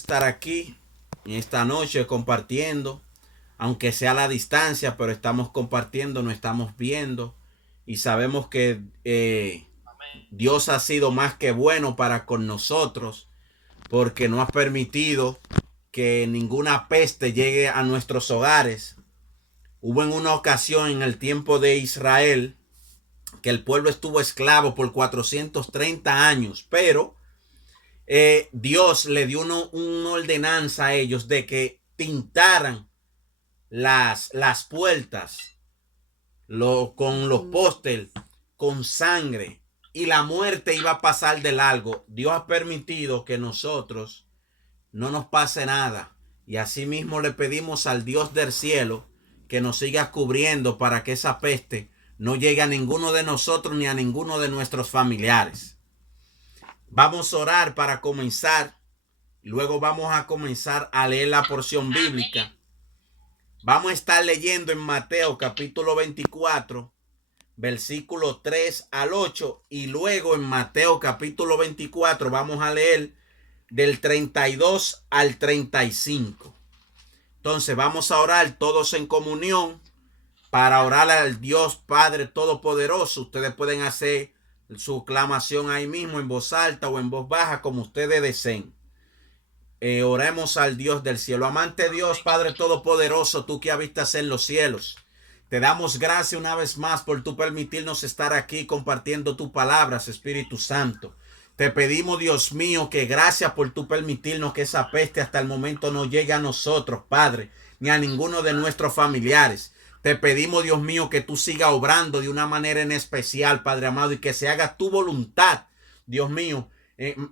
estar aquí en esta noche compartiendo, aunque sea a la distancia, pero estamos compartiendo, nos estamos viendo y sabemos que Dios ha sido más que bueno para con nosotros porque no ha permitido que ninguna peste llegue a nuestros hogares. Hubo en una ocasión en el tiempo de Israel que el pueblo estuvo esclavo por 430 años, pero Dios le dio una ordenanza a ellos de que pintaran las puertas con los pósters, con sangre, y la muerte iba a pasar de largo. Dios ha permitido que nosotros no nos pase nada. Y asimismo le pedimos al Dios del cielo que nos siga cubriendo para que esa peste no llegue a ninguno de nosotros ni a ninguno de nuestros familiares. Vamos a orar para comenzar. Luego vamos a comenzar a leer la porción bíblica. Vamos a estar leyendo en Mateo capítulo 24, versículo 3 al 8. Y luego en Mateo capítulo 24 vamos a leer del 32 al 35. Entonces vamos a orar todos en comunión para orar al Dios Padre Todopoderoso. Ustedes pueden hacer su clamación ahí mismo en voz alta o en voz baja como ustedes deseen. Oremos al Dios del cielo. Amante Dios, Padre Todopoderoso, tú que habitas en los cielos, te damos gracias una vez más por tu permitirnos estar aquí compartiendo tus palabras, Espíritu Santo. Te pedimos, Dios mío, que gracias por tu permitirnos que esa peste hasta el momento no llegue a nosotros, Padre, ni a ninguno de nuestros familiares. Te pedimos, Dios mío, que tú sigas obrando de una manera en especial, Padre amado, y que se haga tu voluntad, Dios mío,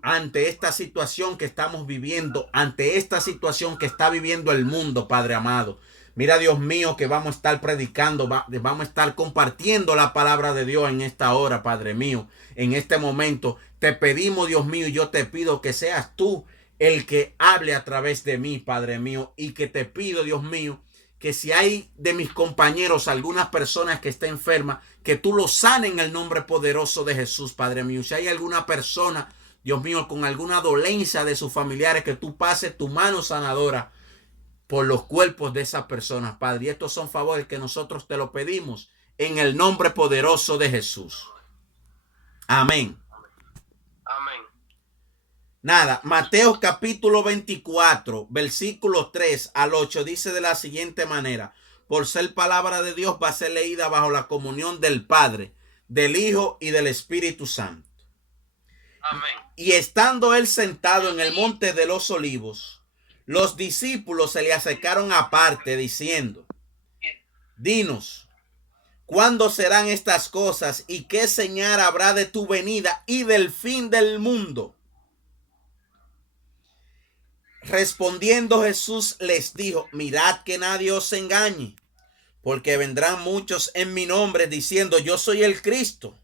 ante esta situación que estamos viviendo, ante esta situación que está viviendo el mundo, Padre amado. Mira, Dios mío, que vamos a estar predicando, vamos a estar compartiendo la palabra de Dios en esta hora, Padre mío, en este momento. Te pedimos, Dios mío, y yo te pido que seas tú el que hable a través de mí, Padre mío, y que te pido, Dios mío, que si hay de mis compañeros algunas personas que estén enfermas, que tú los sanes en el nombre poderoso de Jesús, Padre mío. Si hay alguna persona, Dios mío, con alguna dolencia de sus familiares, que tú pases tu mano sanadora por los cuerpos de esas personas, Padre. Y estos son favores que nosotros te lo pedimos en el nombre poderoso de Jesús. Amén. Amén. Nada, Mateo capítulo 24, versículos 3 al 8 dice de la siguiente manera: por ser palabra de Dios va a ser leída bajo la comunión del Padre, del Hijo y del Espíritu Santo. Amén. Y estando él sentado en el monte de los olivos, los discípulos se le acercaron aparte diciendo: dinos, ¿cuándo serán estas cosas y qué señal habrá de tu venida y del fin del mundo? Respondiendo Jesús les dijo: mirad que nadie os engañe, porque vendrán muchos en mi nombre diciendo: yo soy el Cristo,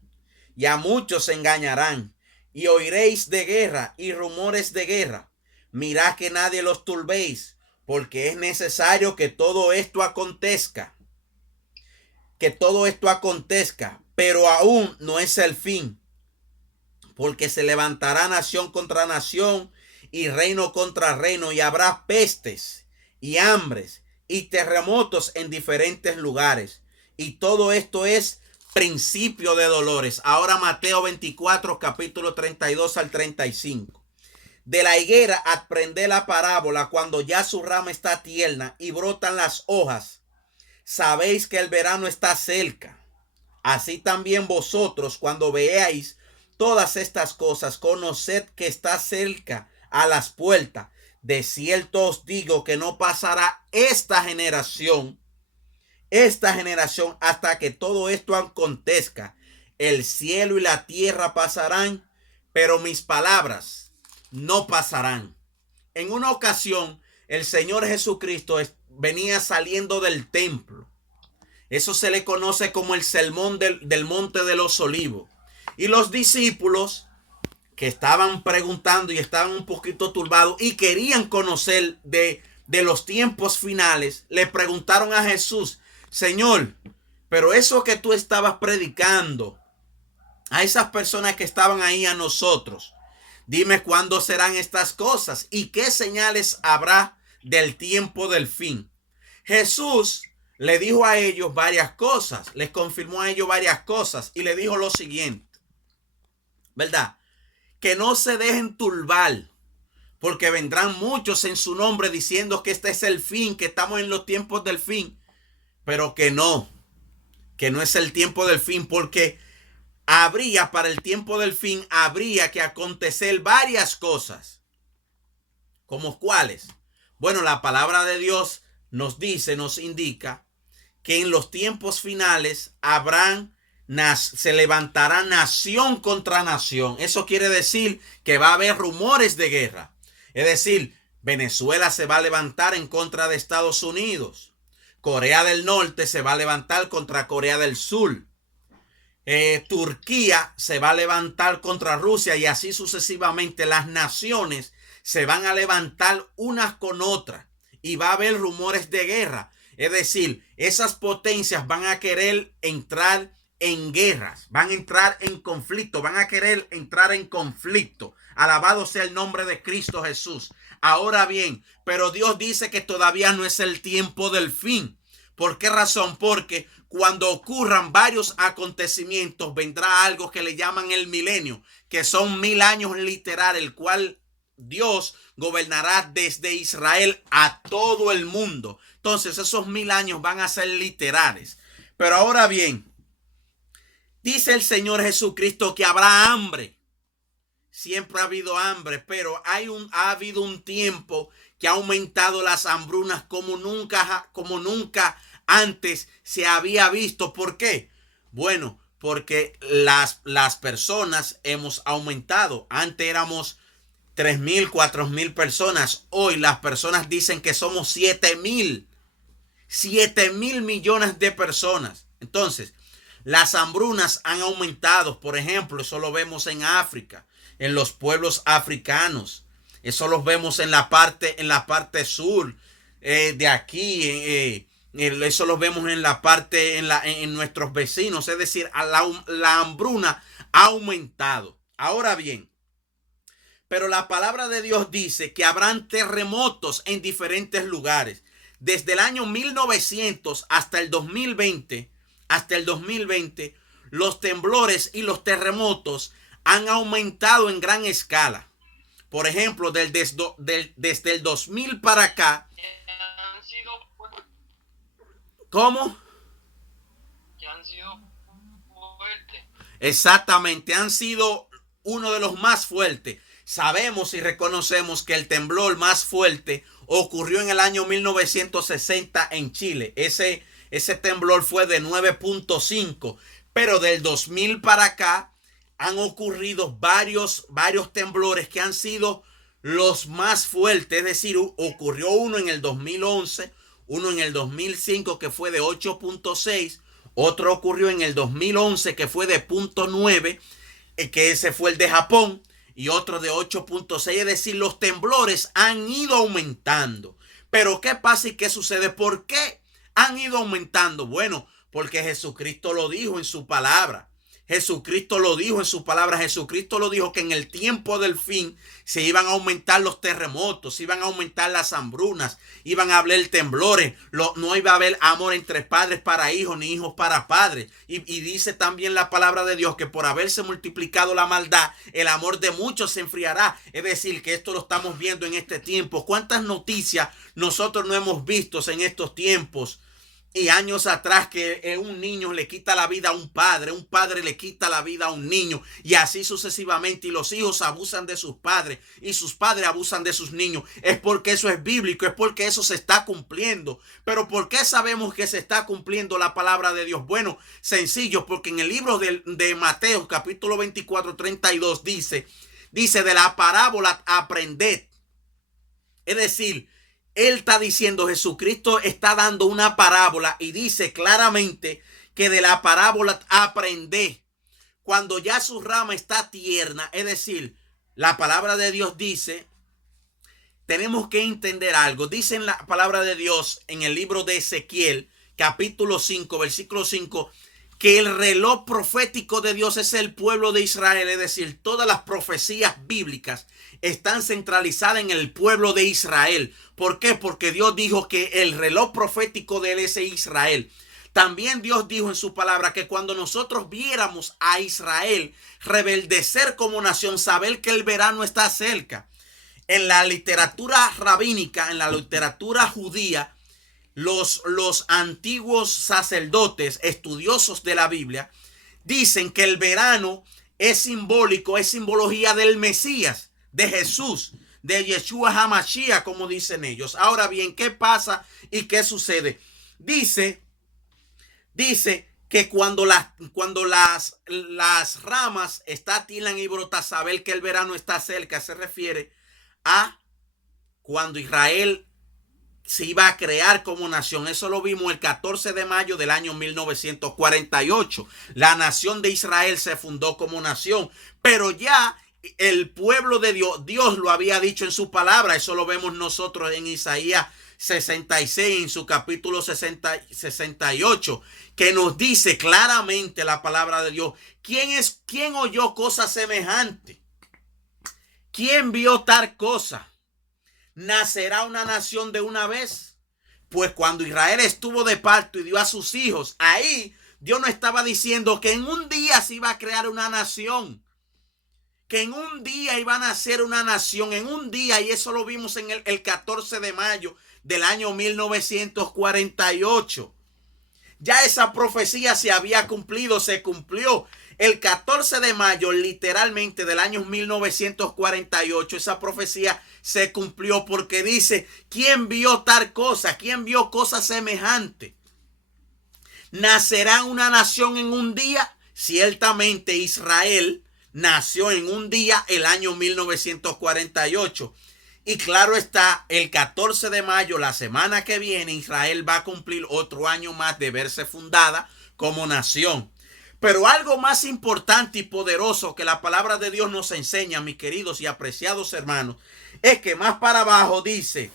y a muchos se engañarán. Y oiréis de guerra y rumores de guerra. Mirad que nadie los turbéis, porque es necesario que todo esto acontezca. Que todo esto acontezca, pero aún no es el fin, porque se levantará nación contra nación y reino contra reino, y habrá pestes y hambres y terremotos en diferentes lugares. Y todo esto es principio de dolores. Ahora Mateo 24, capítulo 32 al 35. De la higuera aprende la parábola cuando ya su rama está tierna y brotan las hojas. Sabéis que el verano está cerca. Así también vosotros, cuando veáis todas estas cosas, conoced que está cerca a las puertas. De cierto os digo que no pasará esta generación hasta que todo esto acontezca. El cielo y la tierra pasarán, pero mis palabras no pasarán. En una ocasión, el Señor Jesucristo venía saliendo del templo. Eso se le conoce como el sermón del monte de los olivos. Y los discípulos, que estaban preguntando y estaban un poquito turbados y querían conocer de los tiempos finales, le preguntaron a Jesús: Señor, pero eso que tú estabas predicando a esas personas que estaban ahí, a nosotros, Dime cuándo serán estas cosas y qué señales habrá del tiempo del fin. Jesús le dijo a ellos varias cosas, les confirmó a ellos varias cosas y le dijo lo siguiente, ¿verdad? Que no se dejen turbar, porque vendrán muchos en su nombre diciendo que este es el fin, que estamos en los tiempos del fin, pero que no es el tiempo del fin, porque para el tiempo del fin, habría que acontecer varias cosas. ¿Como cuáles? Bueno, la palabra de Dios nos dice, nos indica que en los tiempos finales se levantará nación contra nación. Eso quiere decir que va a haber rumores de guerra. Es decir, Venezuela se va a levantar en contra de Estados Unidos. Corea del Norte se va a levantar contra Corea del Sur. Turquía se va a levantar contra Rusia y así sucesivamente. Las naciones se van a levantar unas con otras y va a haber rumores de guerra. Es decir, esas potencias van a querer entrar en guerras, van a entrar en conflicto, van a querer entrar en conflicto. Alabado sea el nombre de Cristo Jesús. Ahora bien, pero Dios dice que todavía no es el tiempo del fin. ¿Por qué razón? Porque cuando ocurran varios acontecimientos vendrá algo que le llaman el milenio, que son 1000 años literal, el cual Dios gobernará desde Israel a todo el mundo. Entonces esos 1000 años van a ser literales. Pero ahora bien, dice el Señor Jesucristo que habrá hambre. Siempre ha habido hambre, pero ha habido un tiempo que ha aumentado las hambrunas como nunca antes se había visto. ¿Por qué? Bueno, porque las personas hemos aumentado. Antes éramos 3,000, 4,000 personas. Hoy las personas dicen que somos 7,000 millones de personas. Entonces, las hambrunas han aumentado. Por ejemplo, eso lo vemos en África, en los pueblos africanos. Eso lo vemos en la parte sur de aquí. Eso lo vemos en la parte en nuestros vecinos. Es decir, la hambruna ha aumentado. Ahora bien, pero la palabra de Dios dice que habrán terremotos en diferentes lugares. Desde el año 1900 hasta el 2020, los temblores y los terremotos han aumentado en gran escala. Por ejemplo, desde el 2000 para acá. ¿Cómo? Que han sido fuertes. Exactamente, han sido uno de los más fuertes. Sabemos y reconocemos que el temblor más fuerte ocurrió en el año 1960 en Chile. Ese temblor fue de 9.5, pero del 2000 para acá han ocurrido varios temblores que han sido los más fuertes. Es decir, ocurrió uno en el 2011, uno en el 2005 que fue de 8.6, otro ocurrió en el 2011 que fue de 0.9, que ese fue el de Japón, y otro de 8.6. Es decir, los temblores han ido aumentando. Pero ¿qué pasa y qué sucede? ¿Por qué han ido aumentando? Bueno, porque Jesucristo lo dijo en su palabra. Jesucristo lo dijo que en el tiempo del fin se iban a aumentar los terremotos, iban a aumentar las hambrunas, iban a haber temblores, no iba a haber amor entre padres para hijos ni hijos para padres. Y dice también la palabra de Dios que por haberse multiplicado la maldad, el amor de muchos se enfriará. Es decir, que esto lo estamos viendo en este tiempo. ¿Cuántas noticias nosotros no hemos visto en estos tiempos? Y años atrás que un niño le quita la vida a un padre le quita la vida a un niño y así sucesivamente, y los hijos abusan de sus padres y sus padres abusan de sus niños. Es porque eso es bíblico, es porque eso se está cumpliendo. Pero ¿por qué sabemos que se está cumpliendo la palabra de Dios? Bueno, sencillo, porque en el libro de Mateo capítulo 24, 32 dice de la parábola aprended. Es decir, él está diciendo, Jesucristo está dando una parábola y dice claramente que de la parábola aprende. Cuando ya su rama está tierna, es decir, la palabra de Dios dice, tenemos que entender algo. Dice en la palabra de Dios en el libro de Ezequiel, capítulo 5, versículo 5, que el reloj profético de Dios es el pueblo de Israel, es decir, todas las profecías bíblicas están centralizadas en el pueblo de Israel. ¿Por qué? Porque Dios dijo que el reloj profético de él es Israel. También Dios dijo en su palabra que cuando nosotros viéramos a Israel rebeldecer como nación, saber que el verano está cerca. En la literatura rabínica, en la literatura judía, los antiguos sacerdotes estudiosos de la Biblia dicen que el verano es simbólico, es simbología del Mesías, de Jesús, de Yeshua HaMashiach, como dicen ellos. Ahora bien, ¿qué pasa y qué sucede? Dice que cuando las ramas estatilan y brotan, saber que el verano está cerca, se refiere a cuando Israel se iba a crear como nación. Eso lo vimos el 14 de mayo del año 1948. La nación de Israel se fundó como nación, pero ya el pueblo de Dios lo había dicho en su palabra. Eso lo vemos nosotros en Isaías 66, en su capítulo 68, que nos dice claramente la palabra de Dios. ¿Quién oyó cosa semejante? ¿Quién vio tal cosa? ¿Nacerá una nación de una vez? Pues cuando Israel estuvo de parto y dio a sus hijos, ahí Dios no estaba diciendo que en un día se iba a crear una nación, que en un día iba a nacer una nación, en un día, y eso lo vimos en el 14 de mayo del año 1948. Ya esa profecía se había cumplido, se cumplió. El 14 de mayo, literalmente, del año 1948, esa profecía se cumplió porque dice, ¿quién vio tal cosa? ¿Quién vio cosa semejante? ¿Nacerá una nación en un día? Ciertamente Israel nació en un día el año 1948. Y claro está, el 14 de mayo, la semana que viene, Israel va a cumplir otro año más de verse fundada como nación. Pero algo más importante y poderoso que la palabra de Dios nos enseña, mis queridos y apreciados hermanos, es que más para abajo dice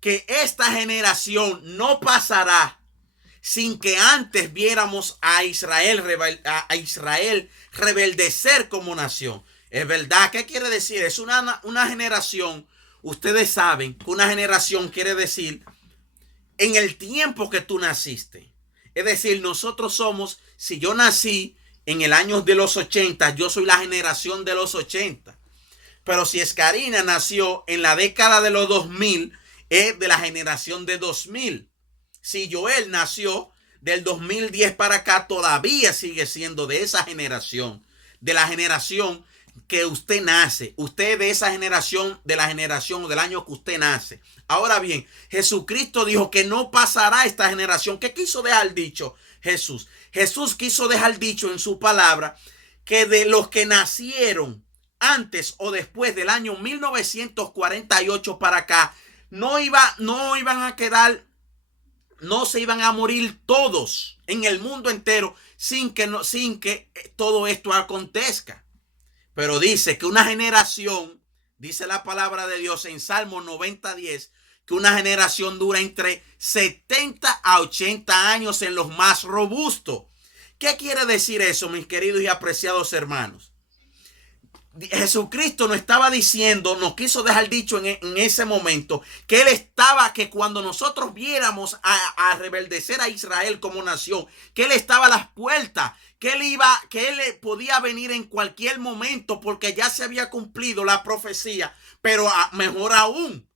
que esta generación no pasará sin que antes viéramos a Israel rebeldecer como nación. Es verdad, ¿qué quiere decir? Es una generación. Ustedes saben que una generación quiere decir en el tiempo que tú naciste. Es decir, nosotros somos, si yo nací en el año de los 80, yo soy la generación de los 80. Pero si Escarina nació en la década de los 2000, es de la generación de 2000. Si Joel nació del 2010 para acá, todavía sigue siendo de esa generación, de la generación que usted nace. Usted es de esa generación, de la generación o del año que usted nace. Ahora bien, Jesucristo dijo que no pasará esta generación. ¿Qué quiso dejar dicho Jesús? Jesús quiso dejar dicho en su palabra que de los que nacieron antes o después del año 1948 para acá, no iban a quedar, no se iban a morir todos en el mundo entero sin que todo esto acontezca. Pero dice que una generación, dice la palabra de Dios en Salmo 90:10, que una generación dura entre 70 a 80 años en los más robustos. ¿Qué quiere decir eso, mis queridos y apreciados hermanos? Jesucristo nos estaba diciendo, nos quiso dejar dicho en ese momento, que él estaba, que cuando nosotros viéramos a rebeldecer a Israel como nación, que él estaba a las puertas, que él podía venir en cualquier momento porque ya se había cumplido la profecía. Pero mejor aún,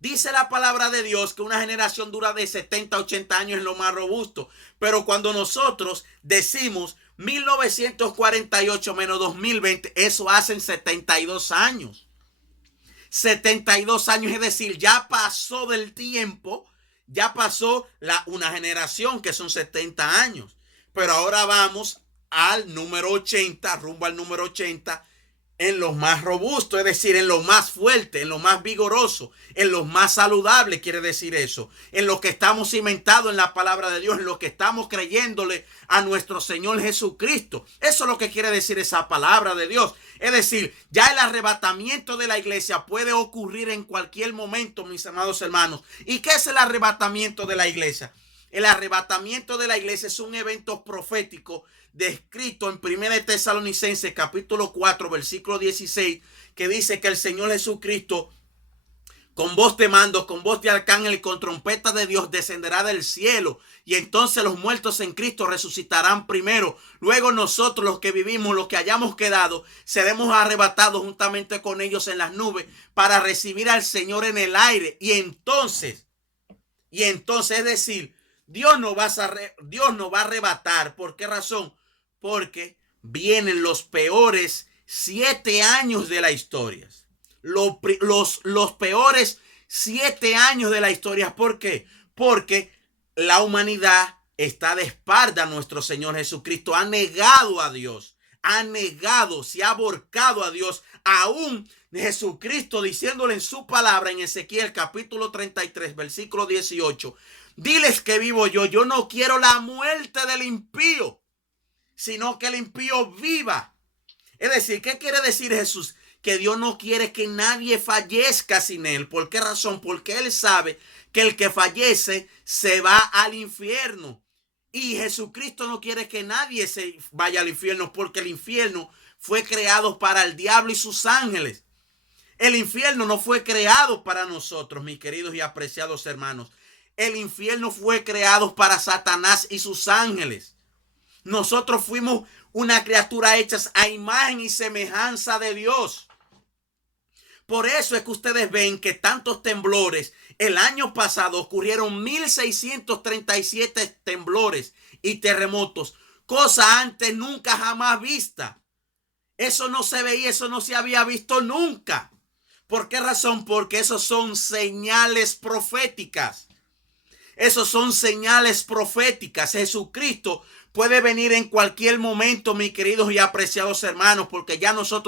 dice la palabra de Dios que una generación dura de 70 a 80 años en lo más robusto. Pero cuando nosotros decimos 1948 menos 2020, eso hacen 72 años. 72 años, es decir, ya pasó del tiempo, ya pasó una generación que son 70 años. Pero ahora vamos al número 80, rumbo al número 80, en lo más robusto, es decir, en lo más fuerte, en lo más vigoroso, en lo más saludable, quiere decir eso, en lo que estamos cimentados en la palabra de Dios, en lo que estamos creyéndole a nuestro Señor Jesucristo. Eso es lo que quiere decir esa palabra de Dios. Es decir, ya el arrebatamiento de la iglesia puede ocurrir en cualquier momento, mis amados hermanos. ¿Y qué es el arrebatamiento de la iglesia? El arrebatamiento de la iglesia es un evento profético descrito en 1 Tesalonicenses capítulo 4 versículo 16, que dice que el Señor Jesucristo con voz de mando, con voz de arcángel y con trompeta de Dios descenderá del cielo, y entonces los muertos en Cristo resucitarán primero. Luego nosotros, los que vivimos, los que hayamos quedado, seremos arrebatados juntamente con ellos en las nubes para recibir al Señor en el aire. Y entonces, es decir, Dios nos va a arrebatar. ¿Por qué razón? Porque vienen los peores 7 años de la historia. Los peores 7 años de la historia. ¿Por qué? Porque la humanidad está de espalda a nuestro Señor Jesucristo. Ha negado a Dios. Se ha aborcado a Dios. Aún Jesucristo diciéndole en su palabra en Ezequiel capítulo 33 versículo 18. Diles que vivo yo. Yo no quiero la muerte del impío, sino que el impío viva. Es decir, ¿qué quiere decir Jesús? Que Dios no quiere que nadie fallezca sin él. ¿Por qué razón? Porque él sabe que el que fallece se va al infierno. Y Jesucristo no quiere que nadie se vaya al infierno, porque el infierno fue creado para el diablo y sus ángeles. El infierno no fue creado para nosotros, mis queridos y apreciados hermanos. El infierno fue creado para Satanás y sus ángeles. Nosotros fuimos una criatura hecha a imagen y semejanza de Dios. Por eso es que ustedes ven que tantos temblores, el año pasado ocurrieron 1637 temblores y terremotos, cosa antes nunca jamás vista. Eso no se veía, eso no se había visto nunca. ¿Por qué razón? Porque esos son señales proféticas. Esos son señales proféticas. Jesucristo puede venir en cualquier momento, mis queridos y apreciados hermanos, porque ya nosotros